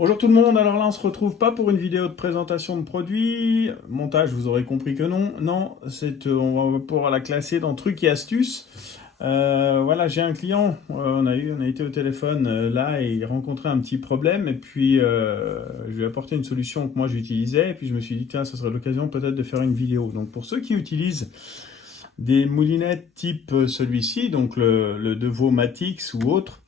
Bonjour tout le monde, alors là on se retrouve pas pour une vidéo de présentation de produit, montage vous aurez compris que non, on va pouvoir la classer dans trucs et astuces. Voilà, j'ai un client, on a été au téléphone là et il rencontrait un petit problème et puis je lui ai apporté une solution que moi j'utilisais et puis je me suis dit tiens, ce serait l'occasion peut-être de faire une vidéo. Donc pour ceux qui utilisent des moulinettes type celui-ci, donc le Devo Matix ou autre,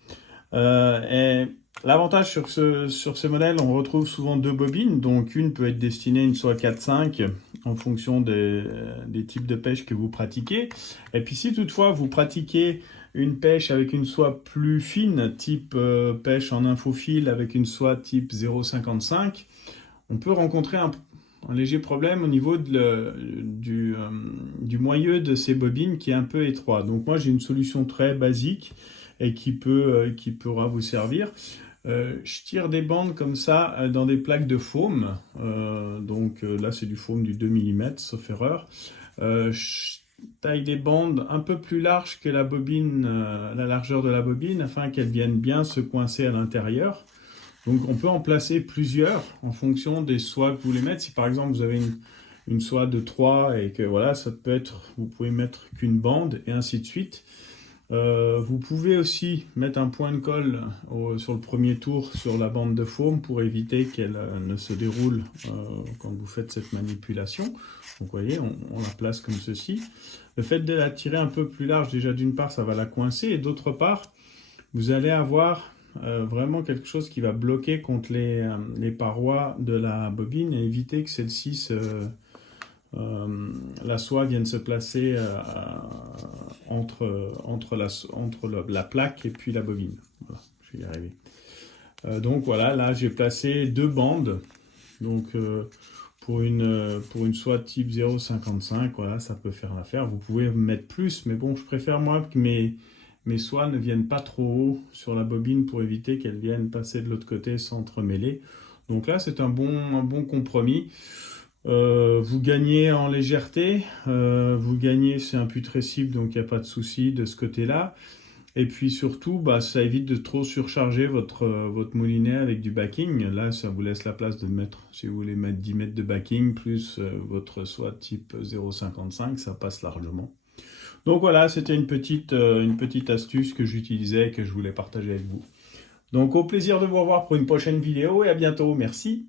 et l'avantage sur ce modèle, on retrouve souvent deux bobines, donc une peut être destinée une soie 4-5 en fonction des types de pêche que vous pratiquez. Et puis si toutefois vous pratiquez une pêche avec une soie plus fine, type pêche en infofil avec une soie type 0,55, on peut rencontrer un léger problème au niveau du moyeu de ces bobines qui est un peu étroit. Donc moi j'ai une solution très basique et qui pourra vous servir. Je tire des bandes comme ça dans des plaques de foam. Là c'est du foam du 2 mm sauf erreur. Je taille des bandes un peu plus larges que la bobine, la largeur de la bobine afin qu'elles viennent bien se coincer à l'intérieur. Donc on peut en placer plusieurs en fonction des soies que vous voulez mettre. Si par exemple vous avez une soie de 3 et que voilà, ça peut être, vous pouvez mettre qu'une bande et ainsi de suite. Vous pouvez aussi mettre un point de colle sur le premier tour sur la bande de foam pour éviter qu'elle ne se déroule quand vous faites cette manipulation. Donc vous voyez, on la place comme ceci. Le fait de la tirer un peu plus large, déjà d'une part ça va la coincer et d'autre part vous allez avoir vraiment quelque chose qui va bloquer contre les parois de la bobine et éviter que celle-ci la soie vienne se placer entre la plaque et puis la bobine. Voilà, je vais y arriver. Donc voilà, là j'ai placé deux bandes. Donc pour une soie type 0,55, voilà, ça peut faire l'affaire. Vous pouvez mettre plus, mais bon, je préfère moi que mes soies ne viennent pas trop haut sur la bobine pour éviter qu'elles viennent passer de l'autre côté s'entremêler. Donc là, c'est un bon compromis. Vous gagnez en légèreté, vous gagnez, c'est imputrescible, donc il n'y a pas de souci de ce côté-là. Et puis surtout, ça évite de trop surcharger votre moulinet avec du backing. Là, ça vous laisse la place de mettre, si vous voulez mettre 10 mètres de backing, plus votre soie type 0,55, ça passe largement. Donc voilà, c'était une petite astuce que j'utilisais et que je voulais partager avec vous. Donc au plaisir de vous revoir pour une prochaine vidéo et à bientôt. Merci.